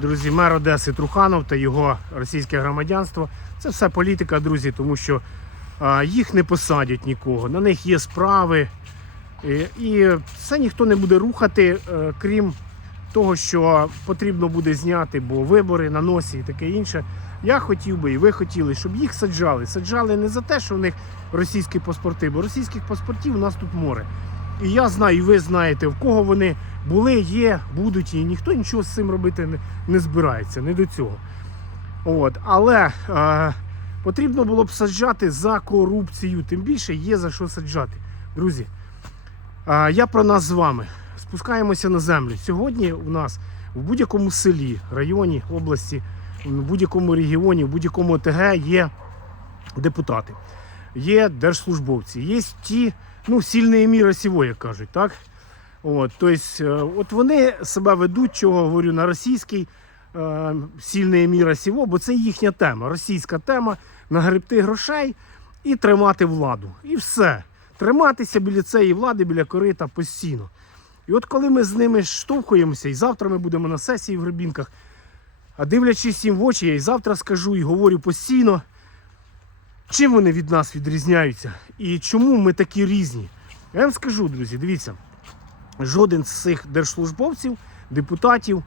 друзі, мер Одеси Труханов та його російське громадянство. Це все політика, друзі, тому що їх не посадять нікого. На них є справи. І, і це ніхто не буде рухати, е, крім того, що потрібно буде зняти, бо вибори на носі і таке інше. Я хотів би, і ви хотіли, щоб їх саджали. Саджали не за те, що в них російські паспорти, бо російських паспортів у нас тут море. І я знаю, і ви знаєте, в кого вони були, є, будуть, і ніхто нічого з цим робити не, не збирається, не до цього. От. Але е, потрібно було б саджати за корупцію, тим більше є за що саджати. Друзі, е, я про нас з вами. Спускаємося на землю. Сьогодні у нас в будь-якому селі, районі, області, в будь-якому регіоні, в будь-якому ОТГ є депутати, є держслужбовці, є ті, ну, сильні міра сього, як кажуть, так? От, тобто, от вони себе ведуть, чого говорю, на російський е, сильний міра сього, бо це їхня тема. Російська тема нагребти грошей і тримати владу. І все. Триматися біля цієї влади, біля корита постійно. І от коли ми з ними штовхуємося, і завтра ми будемо на сесії в Гребінках, а дивлячись їм в очі, я і завтра скажу і говорю постійно, чим вони від нас відрізняються і чому ми такі різні. Я вам скажу, друзі, дивіться, жоден з цих держслужбовців, депутатів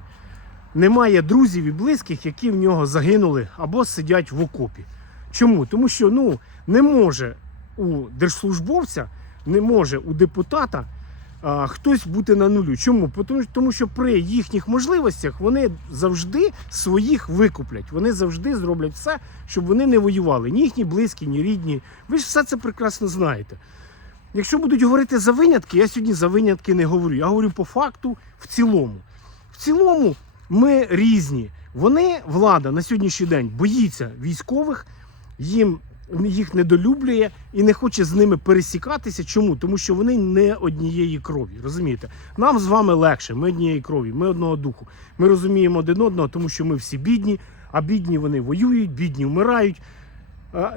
не має друзів і близьких, які в нього загинули або сидять в окопі. Чому? Тому що ну, не може у держслужбовця, не може у депутата а, хтось бути на нулю. Чому? Тому, тому що при їхніх можливостях вони завжди своїх викуплять. Вони завжди зроблять все, щоб вони не воювали. Ні їхні близькі, ні рідні. Ви ж все це прекрасно знаєте. Якщо будуть говорити за винятки, я сьогодні за винятки не говорю. Я говорю по факту в цілому. В цілому ми різні. Вони, влада на сьогоднішній день боїться військових, їм їх недолюблює і не хоче з ними пересікатися. Чому? Тому що вони не однієї крові. Розумієте? Нам з вами легше, ми однієї крові, ми одного духу. Ми розуміємо один одного, тому що ми всі бідні, а бідні вони воюють, бідні вмирають.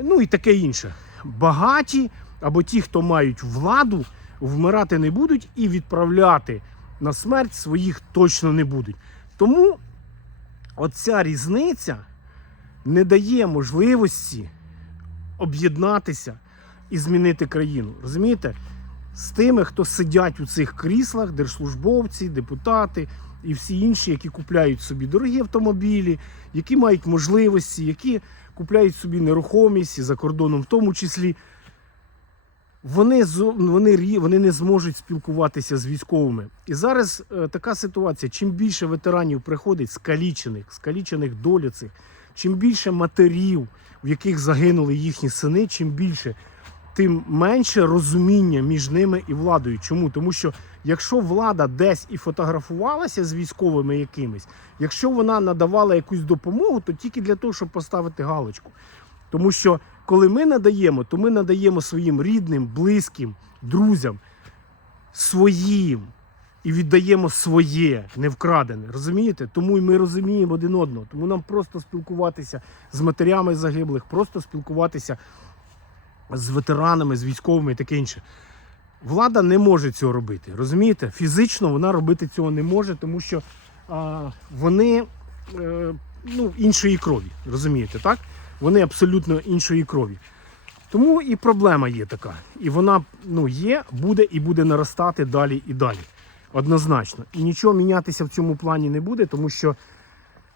Ну і таке інше. Багаті або ті, хто мають владу, вмирати не будуть і відправляти на смерть своїх точно не будуть. Тому оця різниця не дає можливості об'єднатися і змінити країну. Розумієте? З тими, хто сидять у цих кріслах, держслужбовці, депутати і всі інші, які купляють собі дорогі автомобілі, які мають можливості, які купляють собі нерухомість і за кордоном, в тому числі. Вони, вони, вони не зможуть спілкуватися з військовими. І зараз е, така ситуація: чим більше ветеранів приходить, скалічених, скалічених доляцих, чим більше матерів, в яких загинули їхні сини, чим більше, тим менше розуміння між ними і владою. Чому? Тому що якщо влада десь і фотографувалася з військовими якимись, якщо вона надавала якусь допомогу, то тільки для того, щоб поставити галочку. Тому що коли ми надаємо, то ми надаємо своїм рідним, близьким, друзям, своїм і віддаємо своє, не вкрадене. Розумієте? Тому і ми розуміємо один одного. Тому нам просто спілкуватися з матерями загиблих, просто спілкуватися з ветеранами, з військовими і таке інше. Влада не може цього робити. Розумієте? Фізично вона робити цього не може, тому що а, вони е, ну, іншої крові. Розумієте, так? Вони абсолютно іншої крові. Тому і проблема є така. І вона ну, є, буде і буде наростати далі і далі. Однозначно. І нічого мінятися в цьому плані не буде, тому що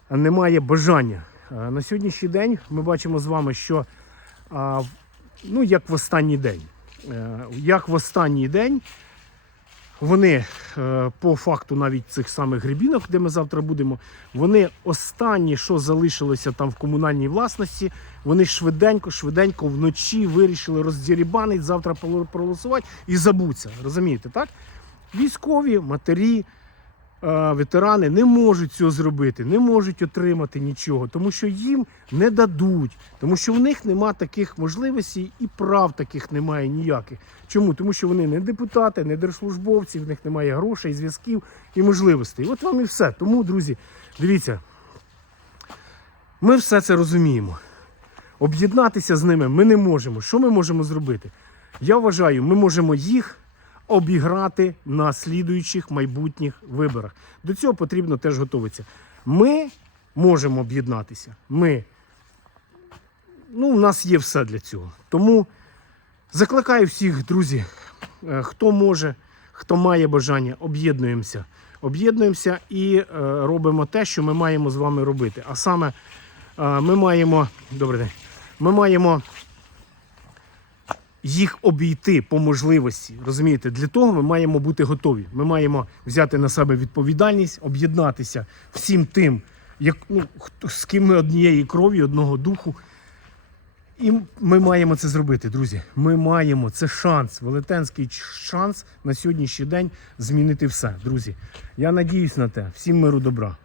немає бажання. Е, На сьогоднішній день ми бачимо з вами, що ну, як в останній день. Е, Як в останній день вони е, по факту навіть цих самих грибінок, де ми завтра будемо, вони останні, що залишилося там в комунальній власності, вони швиденько, швиденько вночі вирішили роздірібанити, завтра проголосувати і забуться. Розумієте, так? Військові, матері, е, ветерани не можуть цього зробити, не можуть отримати нічого, тому що їм не дадуть, тому що в них нема таких можливостей і прав таких немає ніяких. Чому? Тому що вони не депутати, не держслужбовці, в них немає грошей, зв'язків і можливостей. От вам і все. Тому, друзі, дивіться, ми все це розуміємо. Об'єднатися з ними ми не можемо. Що ми можемо зробити? Я вважаю, ми можемо їх обіграти на слідуючих майбутніх виборах. До цього потрібно теж готуватися. Ми можемо об'єднатися. Ми, ну, у нас є все для цього. Тому закликаю всіх, друзі, е, хто може, хто має бажання, об'єднуємося. Об'єднуємося і е, робимо те, що ми маємо з вами робити. А саме е, ми маємо. Добрий день. Ми маємо їх обійти по можливості. Розумієте, для того ми маємо бути готові. Ми маємо взяти на себе відповідальність, об'єднатися всім тим, як, ну, з ким ми однієї крові, одного духу. І ми маємо це зробити, друзі. Ми маємо це шанс, велетенський шанс на сьогоднішній день змінити все, друзі. Я надіюсь на те. Всім миру добра.